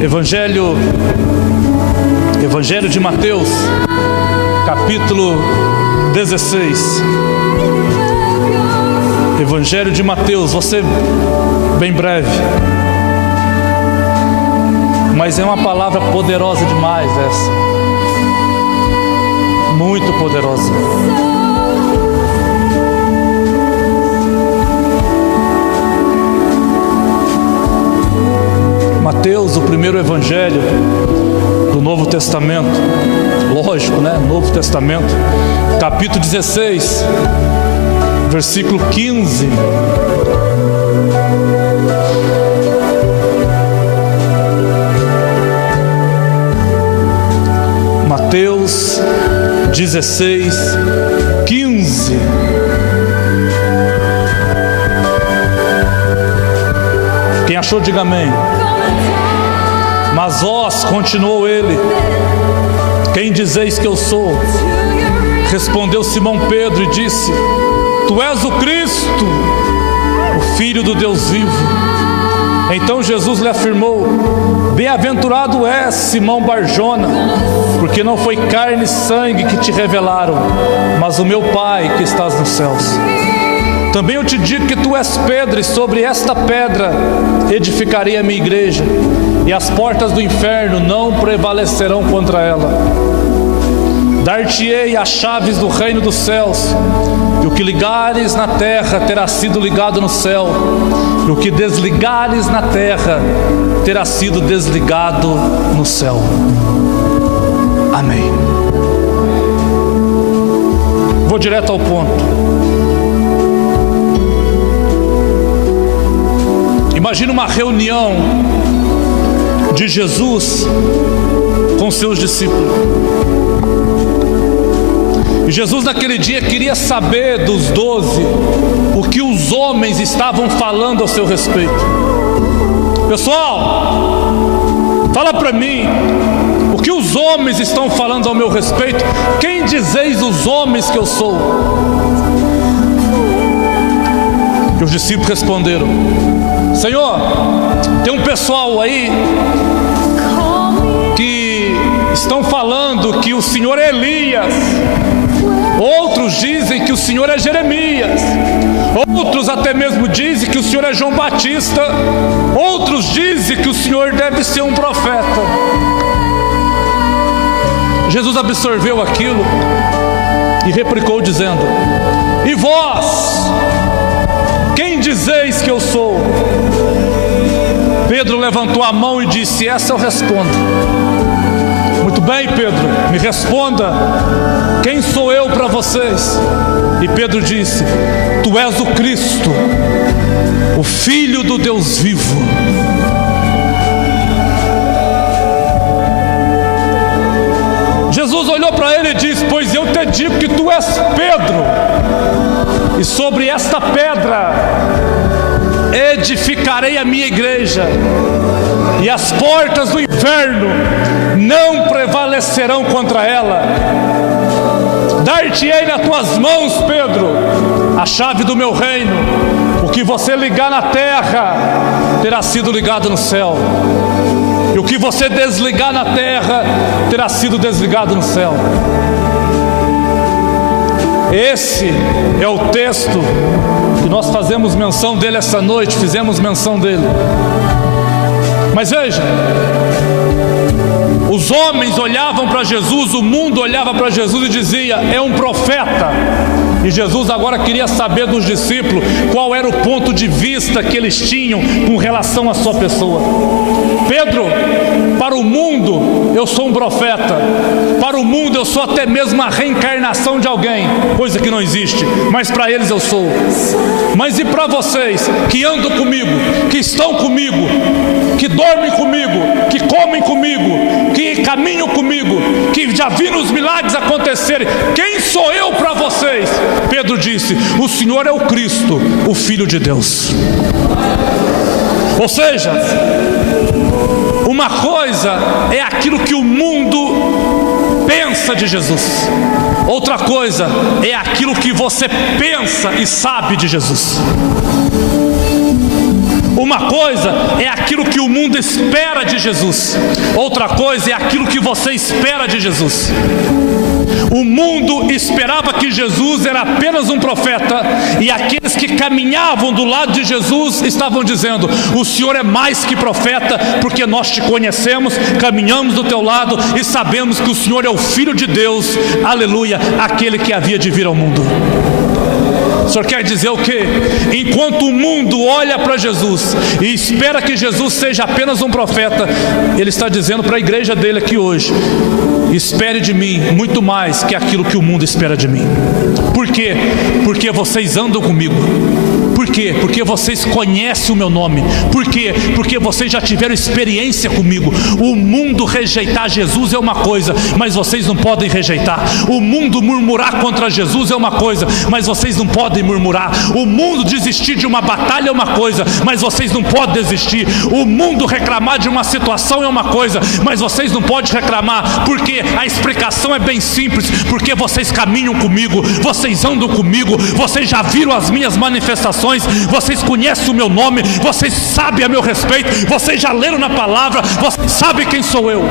Evangelho de Mateus, capítulo 16. Evangelho de Mateus, vou ser bem breve, mas é uma palavra poderosa demais essa, muito poderosa. Mateus, o primeiro evangelho do Novo Testamento, lógico, né? Novo Testamento, capítulo 16, versículo 15. Mateus 16, 15. Quem achou, diga amém. Mas vós, continuou ele, quem dizeis que eu sou? Respondeu Simão Pedro e disse: Tu és o Cristo, o Filho do Deus vivo. Então Jesus lhe afirmou: Bem-aventurado és, Simão Barjona, porque não foi carne e sangue que te revelaram, mas o meu Pai que estás nos céus. Também eu te digo que tu és Pedro, e sobre esta pedra edificarei a minha igreja, e as portas do inferno não prevalecerão contra ela. Dar-te-ei as chaves do reino dos céus, e o que ligares na terra terá sido ligado no céu, e o que desligares na terra terá sido desligado no céu. Amém. Vou direto ao ponto. Imagina uma reunião de Jesus com seus discípulos. E Jesus naquele dia queria saber dos 12 o que os homens estavam falando ao seu respeito. Pessoal, fala para mim, o que os homens estão falando ao meu respeito? Quem dizeis os homens que eu sou? E os discípulos responderam: Senhor, tem um pessoal aí que estão falando que o Senhor é Elias, outros dizem que o Senhor é Jeremias, outros até mesmo dizem que o Senhor é João Batista, outros dizem que o Senhor deve ser um profeta. Jesus absorveu aquilo e replicou dizendo: E vós, quem dizeis que eu sou? Pedro levantou a mão e disse: Essa eu respondo. Muito bem, Pedro, me responda, quem sou eu para vocês? E Pedro disse: Tu és o Cristo, o Filho do Deus vivo. Jesus olhou para ele e disse: Pois eu te digo que tu és Pedro, e sobre esta pedra edificarei a minha igreja, e as portas do inferno não prevalecerão contra ela. Dar-te-ei nas tuas mãos, Pedro, a chave do meu reino. O que você ligar na terra terá sido ligado no céu, e o que você desligar na terra terá sido desligado no céu. Esse é o texto que nós fazemos menção dele essa noite, fizemos menção dele. Mas veja, os homens olhavam para Jesus, o mundo olhava para Jesus e dizia: é um profeta. E Jesus agora queria saber dos discípulos qual era o ponto de vista que eles tinham com relação à sua pessoa. Pedro, para o mundo eu sou um profeta, para o mundo eu sou até mesmo a reencarnação de alguém, coisa que não existe, mas para eles eu sou. Mas e para vocês que andam comigo, que estão comigo, que dormem comigo, que comem comigo, que caminham comigo, que já viram os milagres acontecerem, quem sou eu para vocês? Pedro disse: o Senhor é o Cristo, o Filho de Deus. Ou seja, uma coisa é aquilo que o mundo pensa de Jesus, outra coisa é aquilo que você pensa e sabe de Jesus. Uma coisa é aquilo que o mundo espera de Jesus, outra coisa é aquilo que você espera de Jesus. O mundo esperava que Jesus era apenas um profeta, e aqueles que caminhavam do lado de Jesus estavam dizendo: o Senhor é mais que profeta, porque nós te conhecemos, caminhamos do teu lado e sabemos que o Senhor é o Filho de Deus, aleluia, aquele que havia de vir ao mundo. O Senhor quer dizer o quê? Enquanto o mundo olha para Jesus e espera que Jesus seja apenas um profeta, Ele está dizendo para a igreja dele aqui hoje: espere de mim muito mais que aquilo que o mundo espera de mim. Por quê? Porque vocês andam comigo. Por quê? Porque vocês conhecem o meu nome. Por quê? Porque vocês já tiveram experiência comigo. O mundo rejeitar Jesus é uma coisa, mas vocês não podem rejeitar. O mundo murmurar contra Jesus é uma coisa, mas vocês não podem murmurar. O mundo desistir de uma batalha é uma coisa, mas vocês não podem desistir. O mundo reclamar de uma situação é uma coisa, mas vocês não podem reclamar. Porque a explicação é bem simples: porque vocês caminham comigo, vocês andam comigo, vocês já viram as minhas manifestações, vocês conhecem o meu nome, vocês sabem a meu respeito, vocês já leram na palavra, vocês sabem quem sou eu.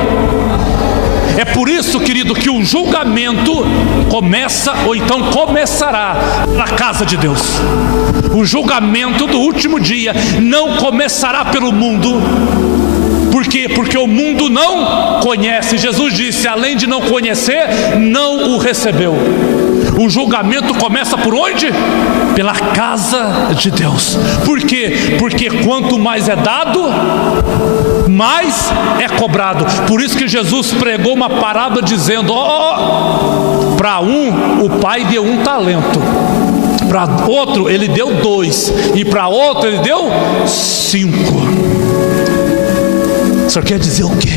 É por isso, querido, que o julgamento começa, ou então começará, na casa de Deus. O julgamento do último dia não começará pelo mundo. Por quê? Porque o mundo não conhece. Jesus disse: além de não conhecer, não o recebeu. O julgamento começa por onde? Pela casa de Deus. Por quê? Porque quanto mais é dado, mais é cobrado. Por isso que Jesus pregou uma parábola dizendo: para um o pai deu um talento, para outro ele deu 2, e para outro ele deu 5. O Senhor quer dizer o quê?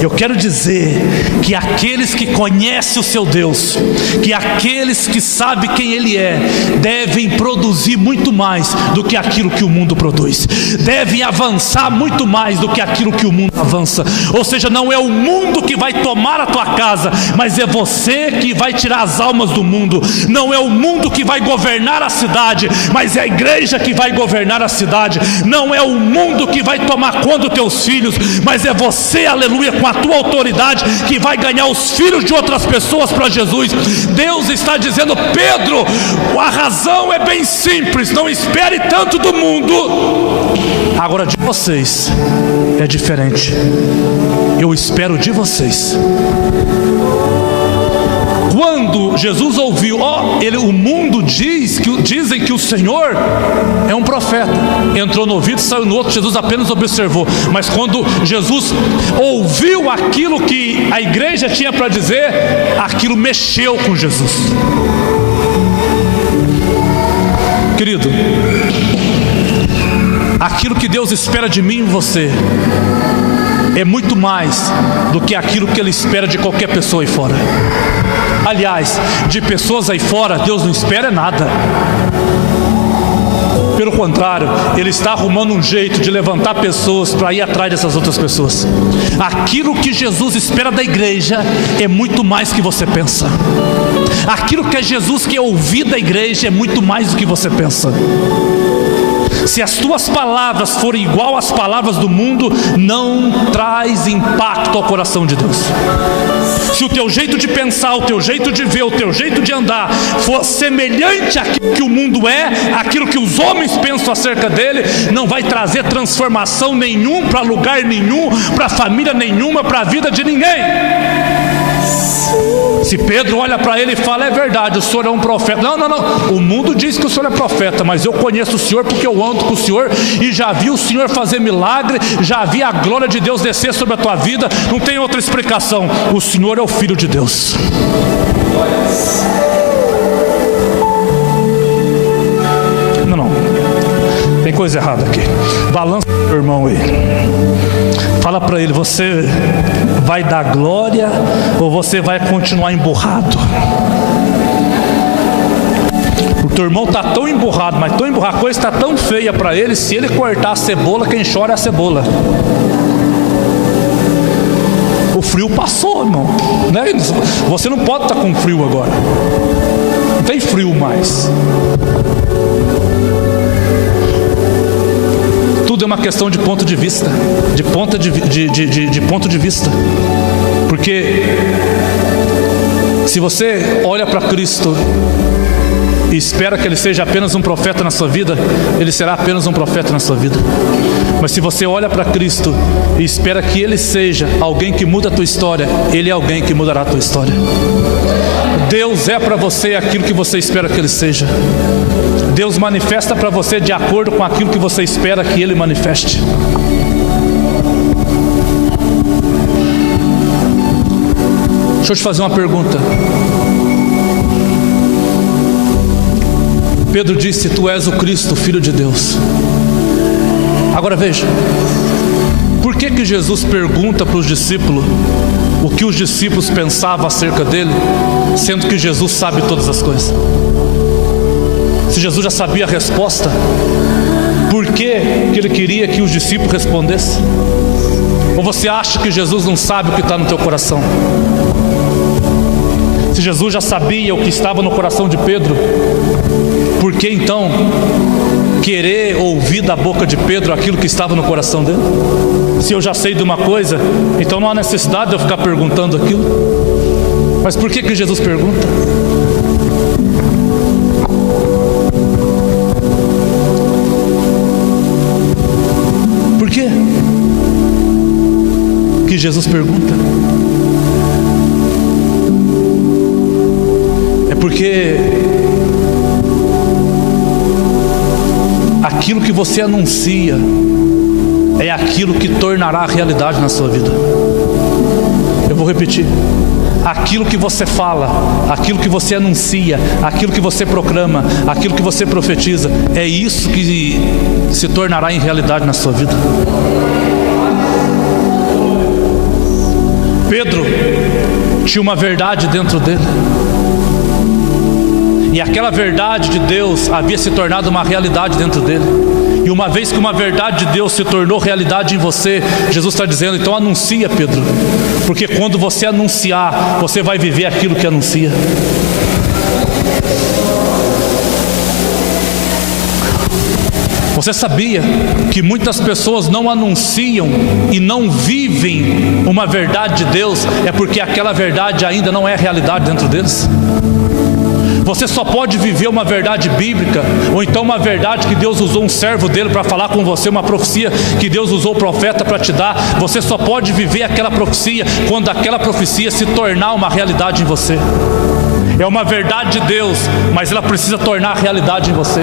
Eu quero dizer que aqueles que conhecem o seu Deus, que aqueles que sabem quem Ele é, devem produzir muito mais do que aquilo que o mundo produz, devem avançar muito mais do que aquilo que o mundo avança. Ou seja, não é o mundo que vai tomar a tua casa, mas é você que vai tirar as almas do mundo. Não é o mundo que vai governar a cidade, mas é a igreja que vai governar a cidade. Não é o mundo que vai tomar conta dos teus filhos, mas é você, aleluia, com a tua autoridade, que vai ganhar os filhos de outras pessoas para Jesus. Deus está dizendo: Pedro, a razão é bem simples, não espere tanto do mundo. Agora de vocês é diferente. Eu espero de vocês. Quando Jesus ouviu, o mundo dizem que o Senhor é um profeta. Entrou no ouvido, saiu no outro. Jesus apenas observou. Mas quando Jesus ouviu aquilo que a igreja tinha para dizer, aquilo mexeu com Jesus. Querido, aquilo que Deus espera de mim e você é muito mais do que aquilo que Ele espera de qualquer pessoa aí fora. Aliás, de pessoas aí fora, Deus não espera nada. Pelo contrário, Ele está arrumando um jeito de levantar pessoas para ir atrás dessas outras pessoas. Aquilo que Jesus espera da igreja é muito mais que você pensa. Aquilo que Jesus quer ouvir da igreja é muito mais do que você pensa. Se as tuas palavras forem igual às palavras do mundo, não traz impacto ao coração de Deus. Se o teu jeito de pensar, o teu jeito de ver, o teu jeito de andar for semelhante àquilo que o mundo é, àquilo que os homens pensam acerca dele, não vai trazer transformação nenhum para lugar nenhum, para família nenhuma, para a vida de ninguém. Se Pedro olha para ele e fala: é verdade, o senhor é um profeta. Não, o mundo diz que o senhor é profeta, mas eu conheço o senhor porque eu ando com o senhor e já vi o senhor fazer milagre, já vi a glória de Deus descer sobre a tua vida. Não tem outra explicação. O senhor é o Filho de Deus. Não, tem coisa errada aqui. Balança o irmão aí. Fala para ele: você vai dar glória ou você vai continuar emburrado? O teu irmão está tão emburrado, mas tão emburrado, a coisa está tão feia para ele. Se ele cortar a cebola, quem chora é a cebola. O frio passou, irmão, né? Você não pode estar com frio agora. Não tem frio mais. uma questão de ponto de vista, de ponto de vista. Porque se você olha para Cristo e espera que Ele seja apenas um profeta na sua vida, Ele será apenas um profeta na sua vida. Mas se você olha para Cristo e espera que Ele seja alguém que muda a tua história, Ele é alguém que mudará a tua história. Deus é para você aquilo que você espera que Ele seja. Deus manifesta para você de acordo com aquilo que você espera que Ele manifeste. Deixa eu te fazer uma pergunta. Pedro disse: Tu és o Cristo, Filho de Deus. Agora veja, por que Jesus pergunta para os discípulos o que os discípulos pensavam acerca dele, sendo que Jesus sabe todas as coisas? Se Jesus já sabia a resposta, por que Ele queria que os discípulos respondessem? Ou você acha que Jesus não sabe o que está no teu coração? Se Jesus já sabia o que estava no coração de Pedro, por que então querer ouvir da boca de Pedro aquilo que estava no coração dele? Se eu já sei de uma coisa, então não há necessidade de eu ficar perguntando aquilo. Mas por que Jesus pergunta? Por quê que Jesus pergunta? É porque aquilo que você anuncia é aquilo que tornará realidade na sua vida. Eu vou repetir. Aquilo que você fala, aquilo que você anuncia, aquilo que você proclama, aquilo que você profetiza, é isso que se tornará em realidade na sua vida. Pedro tinha uma verdade dentro dele, e aquela verdade de Deus havia se tornado uma realidade dentro dele. E uma vez que uma verdade de Deus se tornou realidade em você, Jesus está dizendo: então anuncia, Pedro, porque quando você anunciar, você vai viver aquilo que anuncia. Você sabia que muitas pessoas não anunciam e não vivem uma verdade de Deus, é porque aquela verdade ainda não é realidade dentro deles? Você só pode viver uma verdade bíblica, ou então uma verdade que Deus usou um servo dele para falar com você, uma profecia que Deus usou o profeta para te dar. Você só pode viver aquela profecia quando aquela profecia se tornar uma realidade em você. É uma verdade de Deus, mas ela precisa tornar realidade em você.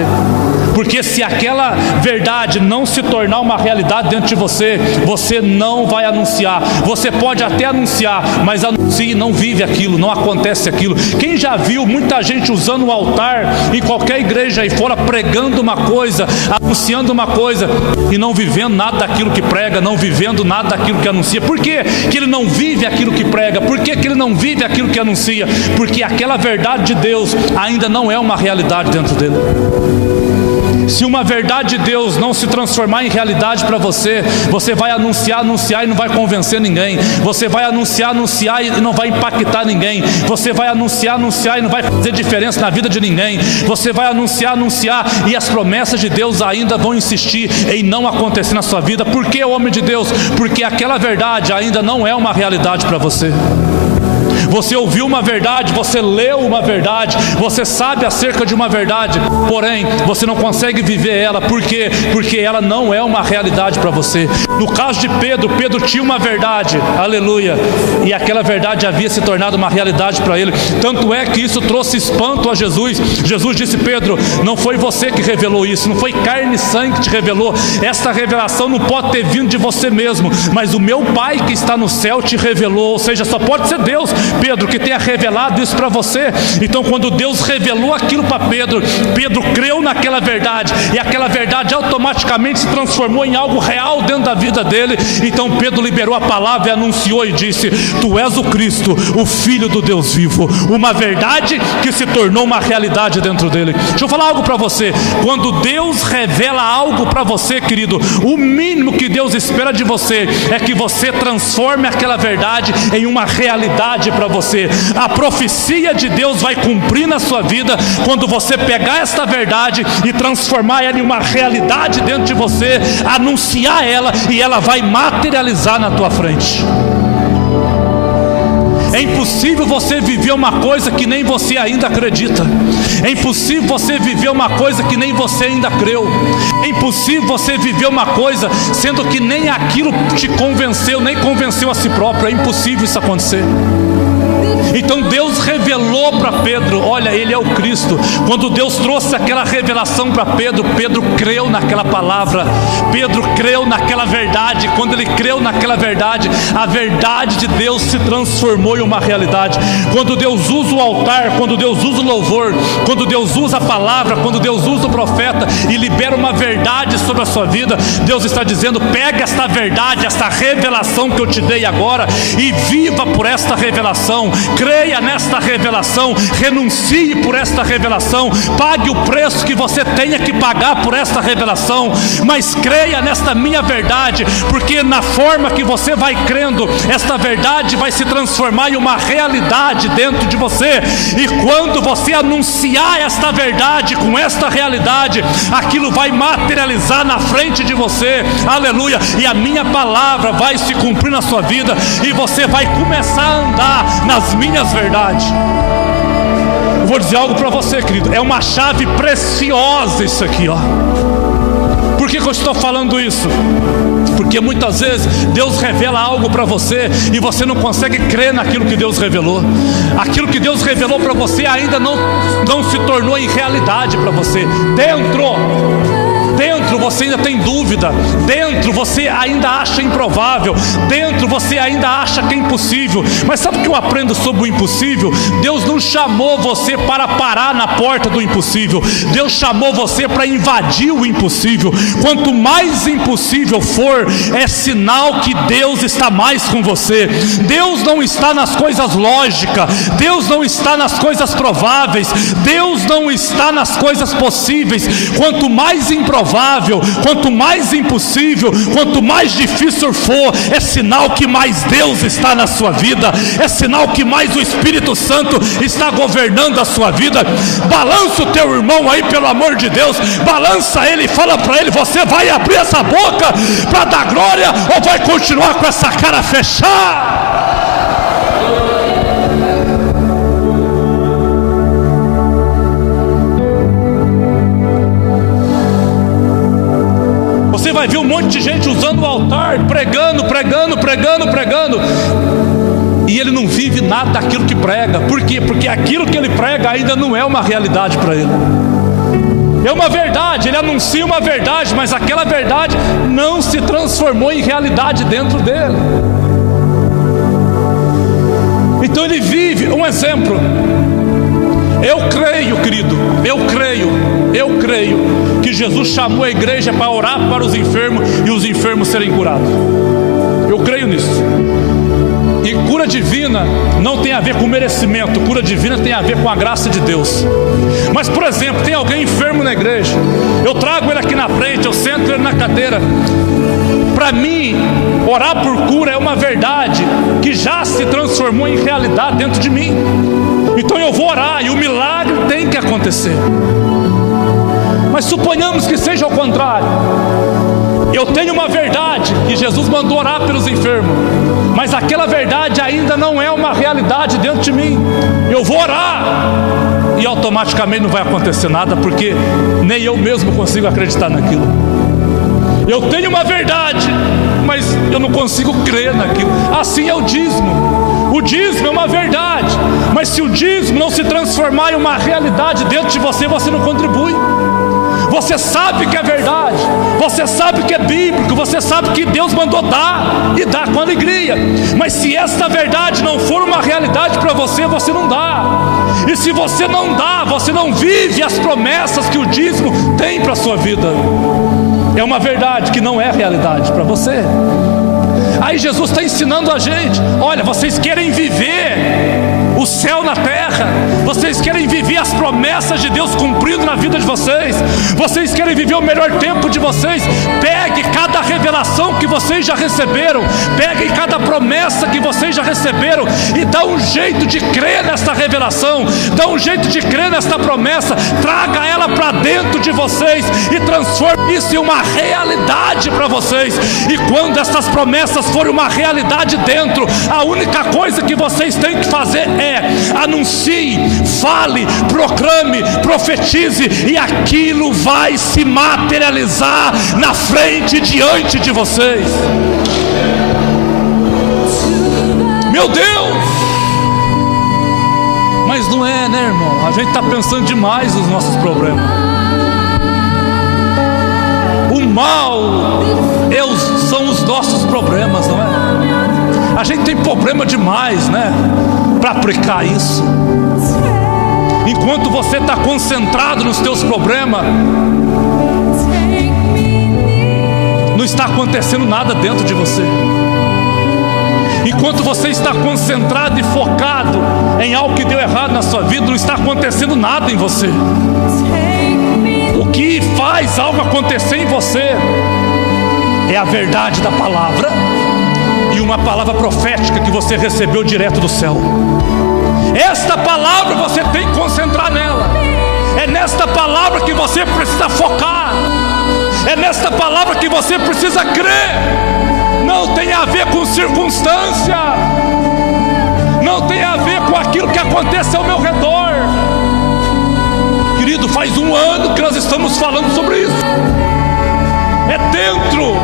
Porque se aquela verdade não se tornar uma realidade dentro de você, você não vai anunciar. Você pode até anunciar, mas anuncia e não vive aquilo, não acontece aquilo. Quem já viu muita gente usando o altar em qualquer igreja aí fora, pregando uma coisa, anunciando uma coisa, e não vivendo nada daquilo que prega, não vivendo nada daquilo que anuncia? Por que que ele não vive aquilo que prega? Por que que ele não vive aquilo que anuncia? Porque aquela verdade de Deus ainda não é uma realidade dentro dele. Se uma verdade de Deus não se transformar em realidade para você, você vai anunciar e não vai convencer ninguém. Você vai anunciar e não vai impactar ninguém. Você vai anunciar e não vai fazer diferença na vida de ninguém. Você vai anunciar e as promessas de Deus ainda vão insistir em não acontecer na sua vida. Por que, homem de Deus? Porque aquela verdade ainda não é uma realidade para você. Você ouviu uma verdade, você leu uma verdade, você sabe acerca de uma verdade, porém você não consegue viver ela. Por quê? Porque ela não é uma realidade para você. No caso de Pedro tinha uma verdade, aleluia, e aquela verdade havia se tornado uma realidade para ele. Tanto é que isso trouxe espanto a Jesus. Jesus disse: Pedro, não foi você que revelou isso, não foi carne e sangue que te revelou. Esta revelação não pode ter vindo de você mesmo, mas o meu Pai que está no céu te revelou. Ou seja, só pode ser Deus, Pedro, que tenha revelado isso para você. Então quando Deus revelou aquilo para Pedro, Pedro creu naquela verdade, e aquela verdade automaticamente se transformou em algo real dentro da vida dele. Então Pedro liberou a palavra e anunciou e disse: Tu és o Cristo, o Filho do Deus vivo. Uma verdade que se tornou uma realidade dentro dele. Deixa eu falar algo para você. Quando Deus revela algo para você, querido, o mínimo que Deus espera de você é que você transforme aquela verdade em uma realidade para para você. A profecia de Deus vai cumprir na sua vida quando você pegar esta verdade e transformar ela em uma realidade dentro de você, anunciar ela, e ela vai materializar na tua frente. É impossível você viver uma coisa que nem você ainda acredita. É impossível você viver uma coisa que nem você ainda creu. É impossível você viver uma coisa sendo que nem aquilo te convenceu, nem convenceu a si próprio. É impossível isso acontecer. Então Deus revelou para Pedro, olha, ele é o Cristo. Quando Deus trouxe aquela revelação para Pedro, Pedro creu naquela palavra, Pedro creu naquela verdade. Quando ele creu naquela verdade, a verdade de Deus se transformou em uma realidade. Quando Deus usa o altar, quando Deus usa o louvor, quando Deus usa a palavra, quando Deus usa o profeta e libera uma verdade sobre a sua vida, Deus está dizendo: pega esta verdade, esta revelação que eu te dei agora, e viva por esta revelação. Creia nesta revelação, renuncie por esta revelação, pague o preço que você tenha que pagar por esta revelação, mas creia nesta minha verdade, porque na forma que você vai crendo, esta verdade vai se transformar em uma realidade dentro de você. E quando você anunciar esta verdade com esta realidade, aquilo vai materializar na frente de você, aleluia, e a minha palavra vai se cumprir na sua vida, e você vai começar a andar nas minhas verdades. Eu vou dizer algo para você, querido, é uma chave preciosa isso aqui, ó. Por que eu estou falando isso? Porque muitas vezes Deus revela algo para você e você não consegue crer naquilo que Deus revelou. Aquilo que Deus revelou para você ainda não se tornou em realidade para você. Dentro você ainda tem dúvida, dentro você ainda acha improvável, dentro você ainda acha que é impossível. Mas sabe o que eu aprendo sobre o impossível? Deus não chamou você para parar na porta do impossível. Deus chamou você para invadir o impossível. Quanto mais impossível for, é sinal que Deus está mais com você. Deus não está nas coisas lógicas, Deus não está nas coisas prováveis, Deus não está nas coisas possíveis. Quanto mais improvável, quanto mais impossível, quanto mais difícil for, é sinal que mais Deus está na sua vida, é sinal que mais o Espírito Santo está governando a sua vida. Balança o teu irmão aí, pelo amor de Deus, balança ele e fala para ele: você vai abrir essa boca para dar glória ou vai continuar com essa cara fechada? Você vai ver um monte de gente usando o altar, pregando, e ele não vive nada daquilo que prega. Por quê? Porque aquilo que ele prega ainda não é uma realidade para ele. É uma verdade, ele anuncia uma verdade, mas aquela verdade não se transformou em realidade dentro dele. Então ele vive um exemplo. Eu creio, querido, eu creio que Jesus chamou a igreja para orar para os enfermos e os enfermos serem curados. Eu creio nisso. E cura divina não tem a ver com merecimento, cura divina tem a ver com a graça de Deus. Mas, por exemplo, tem alguém enfermo na igreja, eu trago ele aqui na frente, eu sento ele na cadeira. Para mim, orar por cura é uma verdade que já se transformou em realidade dentro de mim. Então eu vou orar e o milagre tem que acontecer. Mas suponhamos que seja o contrário. Eu tenho uma verdade que Jesus mandou orar pelos enfermos, mas aquela verdade ainda não é uma realidade dentro de mim. Eu vou orar e automaticamente não vai acontecer nada, porque nem eu mesmo consigo acreditar naquilo. Eu tenho uma verdade, mas eu não consigo crer naquilo. Assim é o dízimo. O dízimo é uma verdade, mas se o dízimo não se transformar em uma realidade dentro de você, você não contribui. Você sabe que é verdade, você sabe que é bíblico, você sabe que Deus mandou dar, e dá com alegria. Mas se esta verdade não for uma realidade para você, você não dá. E se você não dá, você não vive as promessas que o dízimo tem para a sua vida. É uma verdade que não é realidade para você. Aí Jesus está ensinando a gente: olha, vocês querem viver o céu na terra, vocês querem viver as promessas de Deus cumprindo na vida de vocês, vocês querem viver o melhor tempo de vocês, pegue cada cada revelação que vocês já receberam, peguem cada promessa que vocês já receberam e dá um jeito de crer nesta revelação, dá um jeito de crer nesta promessa, traga ela para dentro de vocês e transforme isso em uma realidade para vocês. E quando essas promessas forem uma realidade dentro, a única coisa que vocês têm que fazer é anuncie, fale, proclame, profetize, e aquilo vai se materializar na frente e diante de vocês. Meu Deus! Mas não é, né, irmão? A gente está pensando demais nos nossos problemas. O mal são os nossos problemas, não é? A gente tem problema demais, né, para aplicar isso. Enquanto você está concentrado nos teus problemas, não está acontecendo nada dentro de você. Enquanto você está concentrado e focado em algo que deu errado na sua vida, não está acontecendo nada em você. O que faz algo acontecer em você é a verdade da palavra e uma palavra profética que você recebeu direto do céu. Esta palavra você tem que concentrar nela. É nesta palavra que você precisa focar. É nesta palavra que você precisa crer. Não tem a ver com circunstância, não tem a ver com aquilo que acontece ao meu redor. Querido, faz 1 ano que nós estamos falando sobre isso. É dentro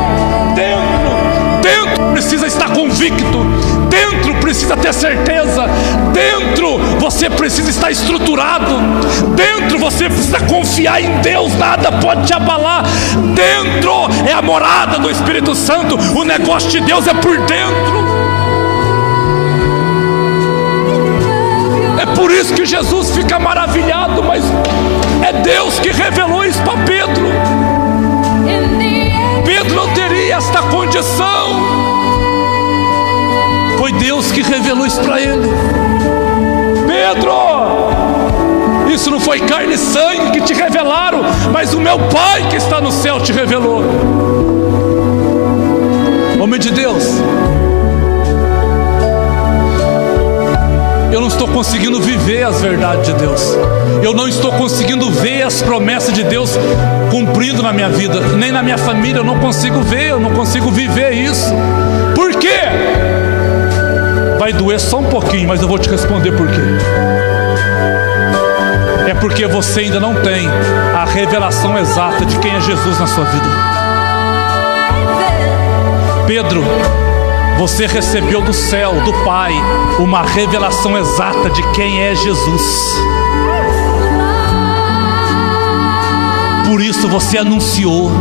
precisa estar convicto, dentro precisa ter certeza, dentro você precisa estar estruturado, dentro você precisa confiar em Deus, nada pode te abalar. Dentro é a morada do Espírito Santo, o negócio de Deus é por dentro. É por isso que Jesus fica maravilhado, mas é Deus que revelou isso para Pedro. Pedro não teria esta condição. Foi Deus que revelou isso para ele. Pedro, isso não foi carne e sangue que te revelaram, mas o meu Pai que está no céu te revelou. Homem de Deus, eu não estou conseguindo viver as verdades de Deus. Eu não estou conseguindo ver as promessas de Deus cumprindo na minha vida, nem na minha família. Eu não consigo ver, eu não consigo viver isso. Por quê? Vai doer só um pouquinho, mas eu vou te responder por quê. É porque você ainda não tem a revelação exata de quem é Jesus na sua vida. Pedro, você recebeu do céu, do Pai, uma revelação exata de quem é Jesus. Por isso você anunciou,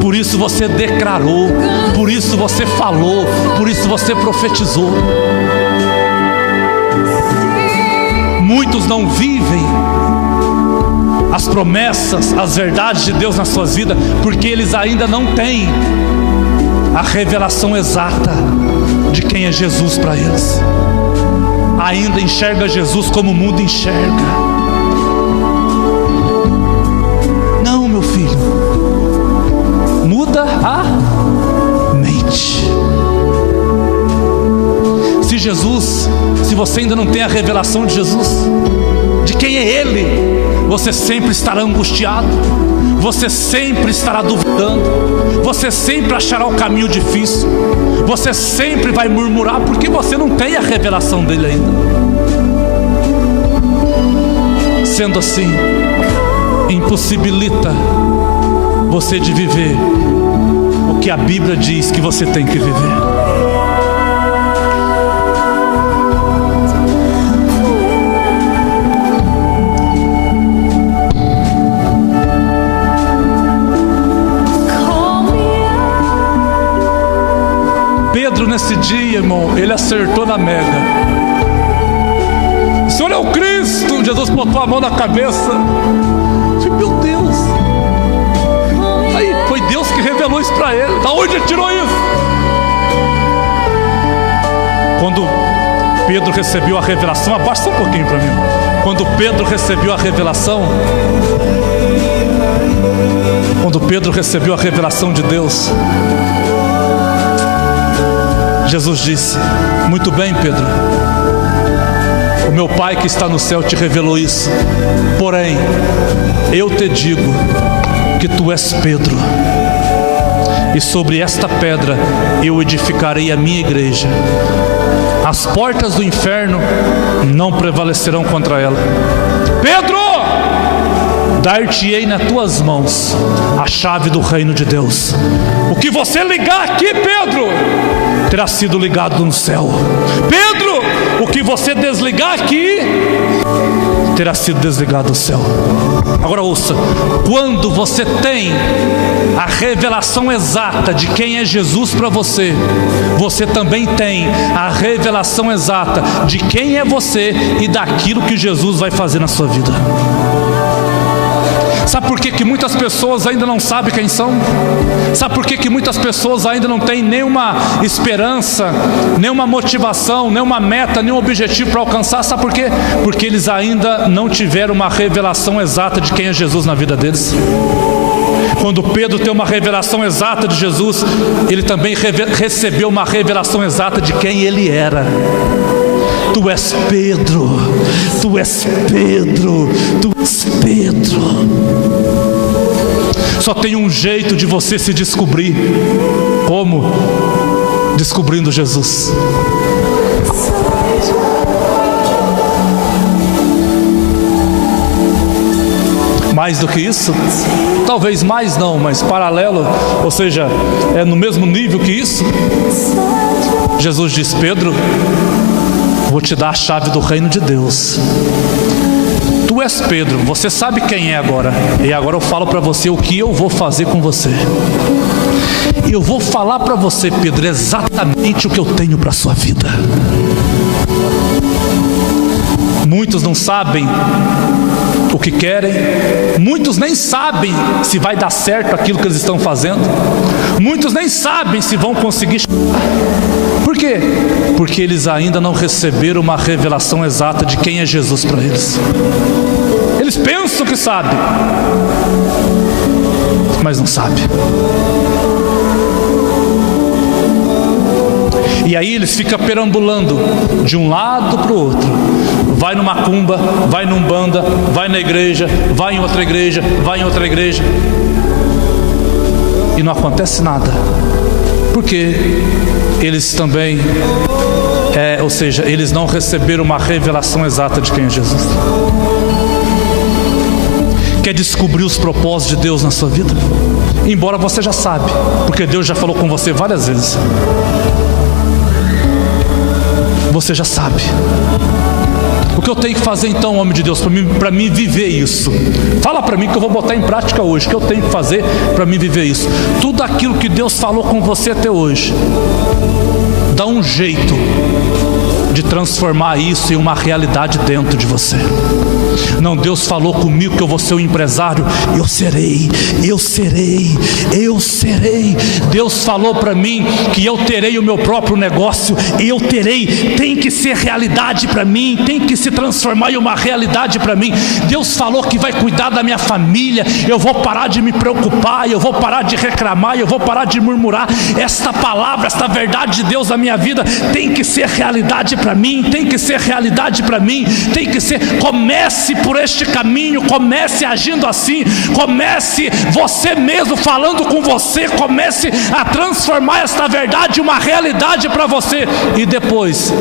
por isso você declarou, por isso você falou, por isso você profetizou. Muitos não vivem as promessas, as verdades de Deus nas suas vidas, porque eles ainda não têm a revelação exata de quem é Jesus para eles. Ainda enxerga Jesus como o mundo enxerga. Não, meu filho, muda a mente. Se você ainda não tem a revelação de Jesus, de quem é Ele, você sempre estará angustiado, você sempre estará duvidando, você sempre achará o caminho difícil, você sempre vai murmurar, porque você não tem a revelação dele ainda. Sendo assim, impossibilita você de viver o que a Bíblia diz que você tem que viver. Pedro, nesse dia, irmão, ele acertou na mega. O Senhor é o Cristo. Jesus botou a mão na cabeça. Meu Deus. Aí foi Deus que revelou isso para ele. Da onde ele tirou isso? Quando Pedro recebeu a revelação, abaixa um pouquinho para mim. Quando Pedro recebeu a revelação, Quando Pedro recebeu a revelação de Deus, Jesus disse: muito bem, Pedro, o meu Pai que está no céu te revelou isso. Porém, eu te digo que tu és Pedro, e sobre esta pedra eu edificarei a minha igreja. As portas do inferno não prevalecerão contra ela. Pedro, dar-te-ei nas tuas mãos a chave do reino de Deus. O que você ligar aqui, Pedro, terá sido ligado no céu. Pedro, o que você desligar aqui, terá sido desligado do céu. Agora ouça, quando você tem a revelação exata de quem é Jesus para você, você também tem a revelação exata de quem é você e daquilo que Jesus vai fazer na sua vida. Sabe por que muitas pessoas ainda não sabem quem são? Sabe por que muitas pessoas ainda não têm nenhuma esperança, nenhuma motivação, nenhuma meta, nenhum objetivo para alcançar? Sabe por quê? Porque eles ainda não tiveram uma revelação exata de quem é Jesus na vida deles. Quando Pedro tem uma revelação exata de Jesus, ele também recebeu uma revelação exata de quem ele era. Tu és Pedro, tu és Pedro, tu és Pedro. Só tem um jeito de você se descobrir. Como? Descobrindo Jesus. Mais do que isso? Talvez mais não, mas paralelo, ou seja, é no mesmo nível que isso. Jesus diz: Pedro, vou te dar a chave do reino de Deus. Tu és Pedro, você sabe quem é agora. E agora eu falo para você o que eu vou fazer com você. Eu vou falar para você, Pedro, exatamente o que eu tenho para a sua vida. Muitos não sabem o que querem, muitos nem sabem se vai dar certo aquilo que eles estão fazendo, muitos nem sabem se vão conseguir. Por quê? Porque eles ainda não receberam uma revelação exata de quem é Jesus para eles. Eles pensam que sabem, mas não sabem. E aí eles ficam perambulando de um lado para o outro. Vai numa macumba, vai num banda, vai na igreja, vai em outra igreja, vai em outra igreja. E não acontece nada. Porque eles também, ou seja, eles não receberam uma revelação exata de quem é Jesus. Quer descobrir os propósitos de Deus na sua vida? Embora você já sabe, porque Deus já falou com você várias vezes. Você já sabe. O que eu tenho que fazer então, homem de Deus, para mim viver isso? Fala para mim que eu vou botar em prática hoje. O que eu tenho que fazer para mim viver isso? Tudo aquilo que Deus falou com você até hoje, dá um jeito de transformar isso em uma realidade dentro de você. Não, Deus falou comigo que eu vou ser um empresário. Eu serei. Deus falou para mim que eu terei o meu próprio negócio. Eu terei. Tem que ser realidade para mim. Tem que se transformar em uma realidade para mim. Deus falou que vai cuidar da minha família. Eu vou parar de me preocupar. Eu vou parar de reclamar. Eu vou parar de murmurar. Esta palavra, esta verdade de Deus na minha vida tem que ser realidade para mim. Tem que ser realidade para mim. Tem que ser. Comece por este caminho, comece agindo assim, comece você mesmo falando com você, comece a transformar esta verdade em uma realidade para você, e depois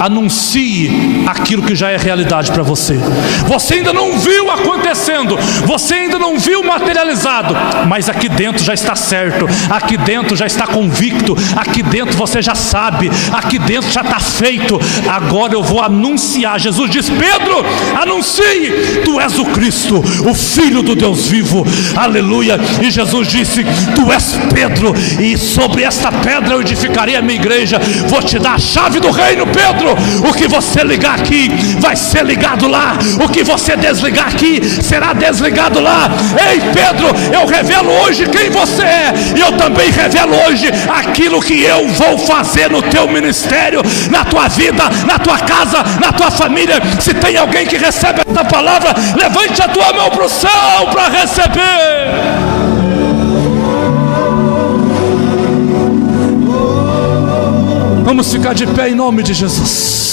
anuncie aquilo que já é realidade para você. Você ainda não viu acontecendo, você ainda não viu materializado, mas aqui dentro já está certo, aqui dentro já está convicto, aqui dentro você já sabe, aqui dentro já está feito. Agora eu vou anunciar. Jesus diz: Pedro, anuncie, tu és o Cristo, o Filho do Deus vivo, aleluia. E Jesus disse: tu és Pedro, e sobre esta pedra eu edificarei a minha igreja. Vou te dar a chave do reino, Pedro. O que você ligar aqui vai ser ligado lá, o que você desligar aqui será desligado lá. Ei, Pedro, eu revelo hoje quem você é, e eu também revelo hoje aquilo que eu vou fazer no teu ministério, na tua vida, na tua casa, na tua família. Se tem alguém que recebe essa palavra, levante a tua mão para o céu para receber. Vamos ficar de pé em nome de Jesus.